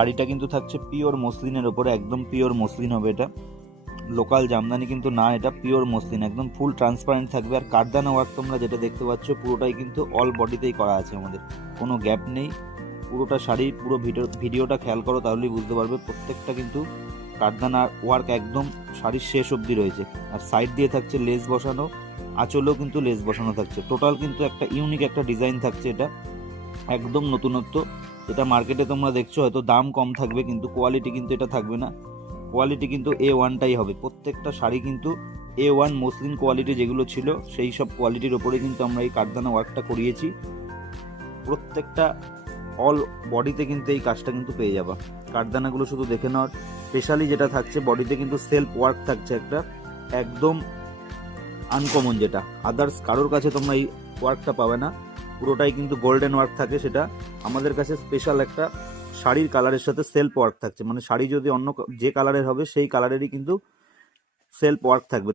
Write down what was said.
শাড়িটা কিন্তু থাকছে পিওর মসলিনের ওপরে, একদম পিওর মসলিন হবে, এটা লোকাল জামদানি কিন্তু না, এটা পিওর মসলিন, একদম ফুল ট্রান্সপারেন্ট থাকবে। আর কারদানা ওয়ার্ক তোমরা যেটা দেখতে পাচ্ছ পুরোটাই কিন্তু অল বডিতেই করা আছে, আমাদের কোনো গ্যাপ নেই। পুরোটা শাড়ির পুরো ভিডিওটা খেয়াল করো তাহলেই বুঝতে পারবে, প্রত্যেকটা কিন্তু কারদানা ওয়ার্ক একদম শাড়ির শেষ অবধি রয়েছে। আর সাইড দিয়ে থাকছে লেস বসানো, আঁচলেও কিন্তু লেস বসানো থাকছে। টোটাল কিন্তু একটা ইউনিক একটা ডিজাইন থাকছে, এটা একদম নতুনত্ব। এটা মার্কেটে তোমরা দেখছো হয়তো দাম কম থাকবে, কিন্তু কোয়ালিটি কিন্তু এটা থাকবে না। কোয়ালিটি কিন্তু A1টাই হবে, প্রত্যেকটা শাড়ি কিন্তু A1 মসলিন কোয়ালিটি যেগুলো ছিল সেই সব কোয়ালিটির ওপরে কিন্তু আমরা এই কারদানা ওয়ার্কটা করিয়েছি। প্রত্যেকটা অল বডিতে কিন্তু এই কাজটা কিন্তু পেয়ে যাবা। কারদানাগুলো শুধু দেখে নেওয়ার, স্পেশালি যেটা থাকছে বডিতে কিন্তু সেলফ ওয়ার্ক থাকছে একটা, একদম আনকমন, যেটা আদার্স কারোর কাছে তোমরা এই ওয়ার্কটা পাবে না। পুরোটাই কিন্তু গোল্ডেন ওয়ার্ক থাকে, সেটা আমাদের কাছে স্পেশাল একটা শাড়ির কালারের সাথে সেলফ ওয়ার্ক থাকছে, মানে শাড়ি যদি অন্য যে কালারের হবে সেই কালারেরই কিন্তু সেলফ ওয়ার্ক থাকবে।